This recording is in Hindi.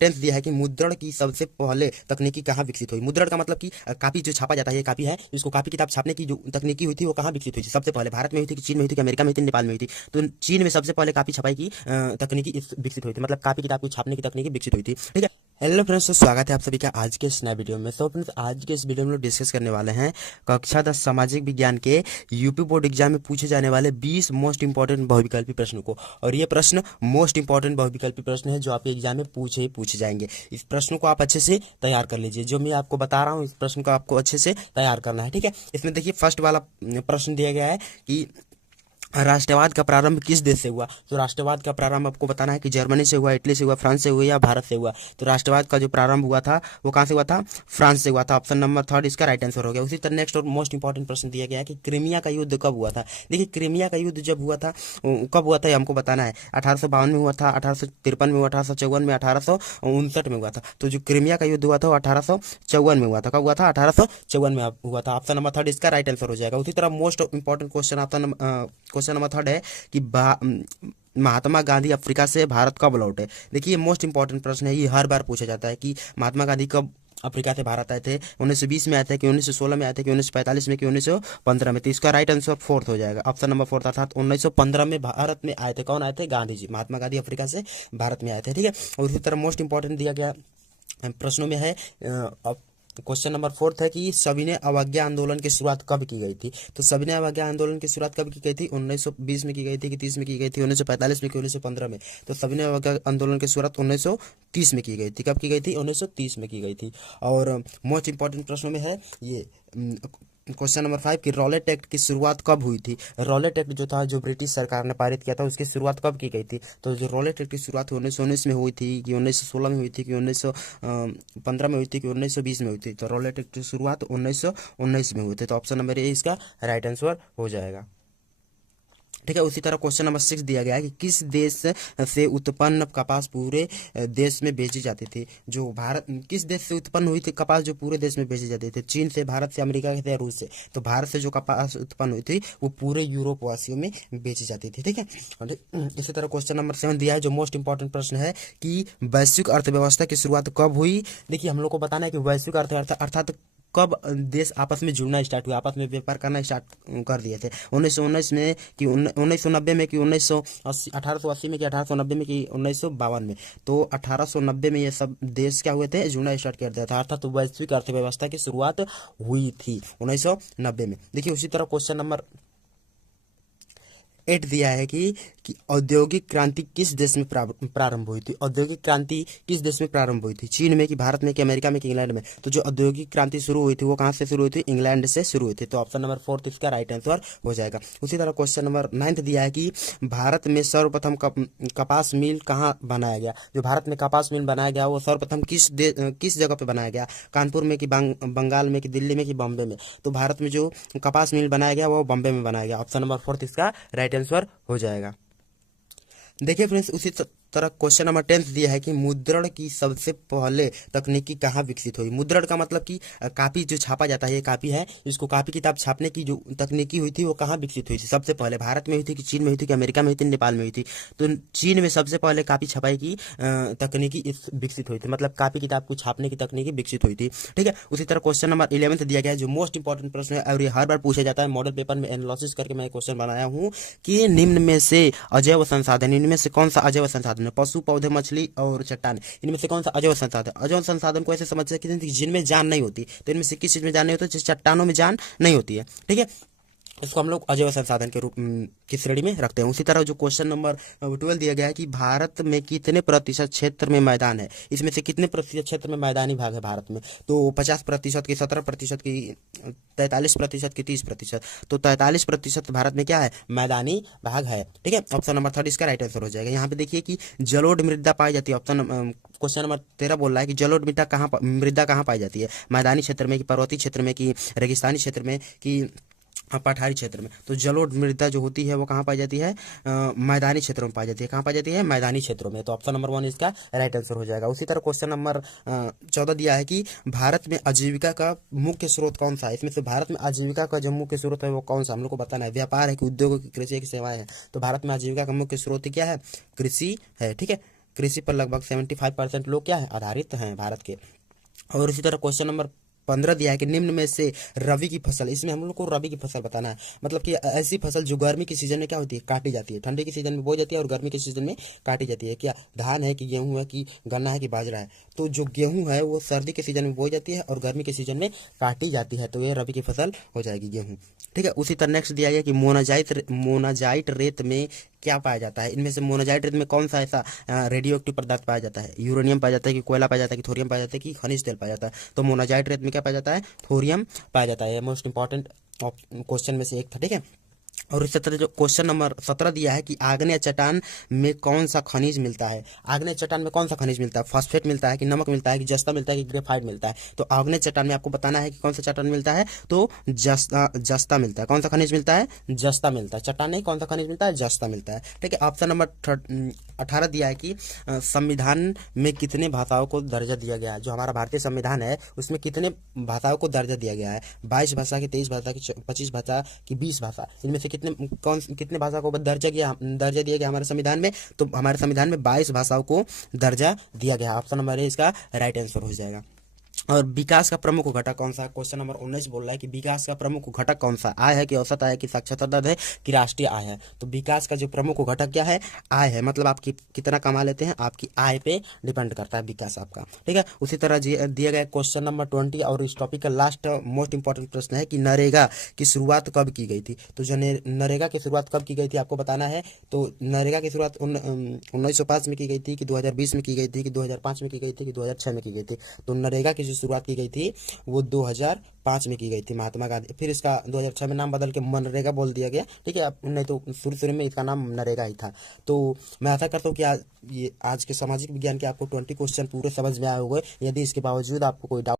टेंस दिया है कि मुद्रण की सबसे पहले तकनीकी कहाँ विकसित हुई। मुद्रण का मतलब कि कापी जो छापा जाता है, ये कापी है, इसको कापी किताब छापने की जो तकनीकी हुई थी वो कहाँ विकसित हुई थी। सबसे पहले भारत में हुई थी कि चीन में हुई थी कि अमेरिका में हुई थी, नेपाल में हुई थी। तो चीन में सबसे पहले कापी छपाई की तकनीकी विकसित हुई थी, मतलब कापी किताब को छापने की तकनीकी विकसित हुई थी। ठीक है। हेलो फ्रेंड्स, तो स्वागत है आप सभी का आज के इस नए वीडियो में। तो फ्रेंड्स, आज के इस वीडियो में लोग डिस्कस करने वाले हैं कक्षा 10 सामाजिक विज्ञान के यूपी बोर्ड एग्जाम में पूछे जाने वाले 20 मोस्ट इंपॉर्टेंट बहुविकल्पी प्रश्नों को। और ये प्रश्न मोस्ट इंपॉर्टेंट बहुविकल्पी प्रश्न है जो आपके एग्जाम में पूछे जाएंगे। इस प्रश्न को आप अच्छे से तैयार कर लीजिए। जो मैं आपको बता रहा हूँ, इस प्रश्न को आपको अच्छे से तैयार करना है। ठीक है। इसमें देखिए, फर्स्ट वाला प्रश्न दिया गया है कि राष्ट्रवाद का प्रारंभ किस देश से हुआ। तो राष्ट्रवाद का प्रारंभ आपको बताना है कि जर्मनी से हुआ, इटली से हुआ, फ्रांस से हुआ या भारत से हुआ। तो राष्ट्रवाद का जो प्रारंभ हुआ था वो कहाँ से हुआ था? फ्रांस से हुआ था। ऑप्शन नंबर 3 इसका राइट आंसर हो गया। उसी तरह नेक्स्ट और मोस्ट इंपॉर्टेंट प्रश्न दिया गया है कि क्रीमिया का युद्ध कब हुआ था। देखिए, क्रीमिया का युद्ध जब हुआ था, कब हुआ था ये हमको बताना है। 1852 में हुआ था, 1853 में हुआ, 1854 में, 1859 में हुआ था। तो जो क्रीमिया का युद्ध हुआ था वो 1854 में हुआ था। कब हुआ था? 1854 में हुआ था। ऑप्शन नंबर 3 इसका राइट आंसर हो जाएगा। उसी तरह most important question question number 3 है कि महात्मा गांधी अफ्रीका से भारत कब लौटे। देखिए, ये मोस्ट इंपॉर्टेंट प्रश्न है, ये हर बार पूछा जाता है कि महात्मा गांधी कब अफ्रीका से भारत आए थे। 1920 में आए थे कि 1916 में आए थे कि 1945 में कि 1915 में। तो इसका राइट आंसर फोर्थ हो जाएगा, ऑप्शन नंबर 4 अर्थात 1915 में भारत में आए थे। कौन आए थे? गांधी जी। महात्मा गांधी अफ्रीका से भारत में आए थे। ठीक है। और इसी तरह मोस्ट इंपॉर्टेंट दिया गया प्रश्नों में है क्वेश्चन नंबर 4 है कि सविनय अवज्ञा आंदोलन की शुरुआत कब की गई थी। तो सविनय अवज्ञा आंदोलन की शुरुआत कब की गई थी? 1920 में की गई थी कि 30 में की गई थी, 1945 में कि 1915 में। तो सविनय अवज्ञा आंदोलन की शुरुआत 1930 में की गई थी। कब की गई थी? 1930 में की गई थी। और मोस्ट इंपॉर्टेंट प्रश्नों में है ये क्वेश्चन नंबर 5 कि रॉलेट एक्ट की शुरुआत कब हुई थी। रॉलेट एक्ट जो था, जो ब्रिटिश सरकार ने पारित किया था, उसकी शुरुआत कब की गई थी। तो जो रॉलेट एक्ट की शुरुआत 1919 में हुई थी कि 1916 में हुई थी कि 1915 में हुई थी कि 1920 में हुई थी। तो रॉलेट एक्ट की शुरुआत 1919 में हुई थी। तो ऑप्शन नंबर ए इसका राइट आंसर हो जाएगा। ठीक है। उसी तरह क्वेश्चन नंबर 6 दिया गया है कि किस देश से उत्पन्न कपास पूरे देश में बेची जाती थी। जो भारत, किस देश से उत्पन्न हुई थी कपास जो पूरे देश में बेची जाती थी? चीन से, भारत से, अमेरिका से या रूस से। तो भारत से जो कपास उत्पन्न हुई थी वो पूरे यूरोप वासियों में बेची जाती थी। ठीक है। इसी तरह क्वेश्चन नंबर 7 दिया है, जो मोस्ट इंपॉर्टेंट प्रश्न है कि वैश्विक अर्थव्यवस्था की शुरुआत कब हुई। देखिए, हम लोग को बताना है कि वैश्विक अर्थव्यवस्था अर्थात कब देश आपस में जुड़ना स्टार्ट हुआ, आपस में व्यापार करना स्टार्ट कर दिए थे। 1919 में कि 1990 में कि 1980, 1880 में कि 1890 में कि 1952 में। तो 1890 में ये सब देश क्या हुए थे? जुड़ना स्टार्ट कर दिया था, अर्थात तो वैश्विक अर्थव्यवस्था की शुरुआत हुई थी 1990 में। देखिए, उसी तरह क्वेश्चन नंबर 8 दिया है कि औद्योगिक क्रांति किस देश में प्रारंभ हुई थी। औद्योगिक क्रांति किस देश में प्रारंभ हुई थी? चीन में कि भारत में कि अमेरिका में कि इंग्लैंड में। तो जो औद्योगिक क्रांति शुरू हुई थी वो कहाँ से शुरू हुई थी? इंग्लैंड से शुरू हुई थी। तो ऑप्शन नंबर 4 इसका राइट आंसर हो जाएगा। उसी तरह क्वेश्चन नंबर 9 दिया है कि भारत में सर्वप्रथम कपास मिल कहाँ बनाया गया। जो भारत में कपास मिल बनाया गया वो सर्वप्रथम किस जगह पे बनाया गया? कानपुर में कि बंगाल में कि दिल्ली में कि बॉम्बे में। तो भारत में जो कपास मिल बनाया गया वो बॉम्बे में बनाया गया। ऑप्शन नंबर 4 इसका राइट आंसर हो जाएगा। देखिए फ्रेंड्स, उसी तरह क्वेश्चन नंबर 10 दिया है कि मुद्रण की सबसे पहले तकनीकी कहाँ विकसित हुई। मुद्रण का मतलब कि कापी जो छापा जाता है, ये कापी है, इसको कापी किताब छापने की जो तकनीकी हुई थी वो कहाँ विकसित हुई थी। सबसे पहले भारत में हुई थी कि चीन में हुई थी कि अमेरिका में हुई थी, नेपाल में हुई थी। तो चीन में सबसे पहले कापी छपाई की तकनीकी विकसित हुई थी, मतलब कापी किताब को छापने की तकनीकी विकसित हुई थी। ठीक है। उसी तरह क्वेश्चन नंबर 11 दिया गया है, जो मोस्ट इंपॉर्टेंट प्रश्न है और ये हर बार पूछा जाता है। मॉडल पेपर में एनालिसिस करके मैं क्वेश्चन बनाया हूँ कि निम्न में से अजैव संसाधन, इनमें से कौन सा अजैव संसाधन है? पशु, पौधे, मछली और चट्टान, इनमें से कौन सा अजैव संसाधन? अजैव संसाधन को ऐसे समझ सकते हैं कि जिनमें जान नहीं होती। तो इनमें से किस चीज में जान नहीं होती? चट्टानों में जान नहीं होती है। ठीक है। इसको हम लोग अजैव संसाधन के रूप की श्रेणी में रखते हैं। उसी तरह जो क्वेश्चन नंबर 12 दिया गया है कि भारत में कितने प्रतिशत क्षेत्र में मैदान है। इसमें से कितने प्रतिशत क्षेत्र में मैदानी भाग है भारत में? तो 50% की, 17% की, 43% की, 30%। तो 43% भारत में क्या है? मैदानी भाग है। ठीक है। ऑप्शन नंबर 3 इसका राइट आंसर हो जाएगा। यहाँ पे देखिए कि जलोढ़ मृदा पाई जाती है। ऑप्शन क्वेश्चन नंबर 13 बोल रहा है कि जलोढ़ मृदा कहाँ पाई जाती है? मैदानी क्षेत्र में कि पर्वतीय क्षेत्र में कि रेगिस्तानी क्षेत्र में कि पठारी क्षेत्र में। तो जलोढ़ मृदा जो होती है वो कहाँ पाई जाती है? मैदानी क्षेत्रों में पाई जाती है। कहाँ पाई जाती है? मैदानी क्षेत्रों में। तो ऑप्शन नंबर 1 इसका राइट आंसर हो जाएगा। उसी तरह क्वेश्चन नंबर 14 दिया है कि भारत में आजीविका का मुख्य स्रोत कौन सा है। इसमें से भारत में आजीविका का जो मुख्य स्रोत है वो कौन सा? हम लोग को बताना है। व्यापार है कि उद्योग है कि कृषि है कि सेवाएं है। तो भारत में आजीविका का मुख्य स्रोत क्या है? कृषि है। ठीक है। कृषि पर लगभग 75% लोग क्या है, आधारित हैं भारत के। और इसी तरह क्वेश्चन नंबर 15 दिया है कि निम्न में से रबी की फसल, इसमें हम लोग को रबी की फसल बताना है। मतलब कि ऐसी फसल जो गर्मी के सीजन में क्या होती है, काटी जाती है, ठंडी के सीजन में बोई जाती है और गर्मी के सीजन में काटी जाती है। क्या धान है कि गेहूं है कि गन्ना है कि बाजरा है? तो जो गेहूं है वो सर्दी के सीजन में बोई जाती है और गर्मी के सीजन में काटी जाती है, तो ये रबी की फसल हो जाएगी, गेहूं। ठीक है। उसी तरह नेक्स्ट दिया गया कि मोनाजाइट रेत में क्या पाया जाता है। इनमें से मोनाजाइट रेत में कौन सा ऐसा रेडियो एक्टिव पदार्थ पाया जाता है? यूरेनियम पाया जाता है कि कोयला पाया जाता है कि थोरियम पाया जाता है कि खनिज तेल पाया जाता है? तो मोनाजाइट रेत में क्या पाया जाता है? थोरियम पाया जाता है। मोस्ट इंपॉर्टेंट क्वेश्चन में से एक था। ठीक है। और इससे तरह जो क्वेश्चन नंबर 17 दिया है कि आग्नेय चट्टान में कौन सा खनिज मिलता है? आग्नेय चट्टान में कौन सा खनिज मिलता है? फॉस्फेट मिलता है कि नमक मिलता है कि जस्ता मिलता है कि ग्रेफाइट मिलता है? तो आग्नेय चट्टान में आपको बताना है कि कौन सा चट्टान मिलता है, तो जस्ता मिलता है। कौन सा खनिज मिलता है? जस्ता मिलता है। चट्टान नहीं, कौन सा खनिज मिलता है? जस्ता मिलता है। ठीक है। ऑप्शन नंबर 18 दिया है कि संविधान में कितने भाषाओं को दर्जा दिया गया है? जो हमारा भारतीय संविधान है उसमें कितने भाषाओं को दर्जा दिया गया है? 22 भाषा की, 23 भाषा की, 25 भाषा की, 20 भाषा? इनमें से कितने भाषा को दर्जा दिया गया हमारे संविधान में? तो हमारे संविधान में 22 भाषाओं को दर्जा दिया गया। ऑप्शन नंबर ए इसका राइट आंसर हो जाएगा। और विकास का प्रमुख घटक कौन सा है? क्वेश्चन नंबर 19 बोल रहा है कि विकास का प्रमुख घटक कौन सा? आय है कि औसत आय है कि साक्षरता दर है कि राष्ट्रीय आय है? तो विकास का जो प्रमुख घटक क्या है? आय है। मतलब आप कितना कमा लेते हैं, आपकी आय पे डिपेंड करता है विकास आपका। ठीक है। उसी तरह दिया गया क्वेश्चन नंबर 20 और इस टॉपिक का लास्ट मोस्ट इंपॉर्टेंट प्रश्न है कि नरेगा की शुरुआत कब की गई थी? तो जो नरेगा की शुरुआत कब की गई थी आपको बताना है। तो नरेगा की शुरुआत 1905 में की गई थी कि 2020 में की गई थी कि 2005 में की गई थी कि 2006 में की गई थी? तो नरेगा की शुरुआत की गई थी वो 2005 में की गई थी, महात्मा गांधी। फिर इसका 2006 में नाम बदल के मनरेगा बोल दिया गया। ठीक है। अब नहीं तो शुरू में इसका नाम नरेगा ही था। तो मैं आशा करता हूँ कि आज के सामाजिक विज्ञान के आपको 20 क्वेश्चन पूरे समझ में आए होंगे। यदि इसके बावजूद आपको कोई डाउट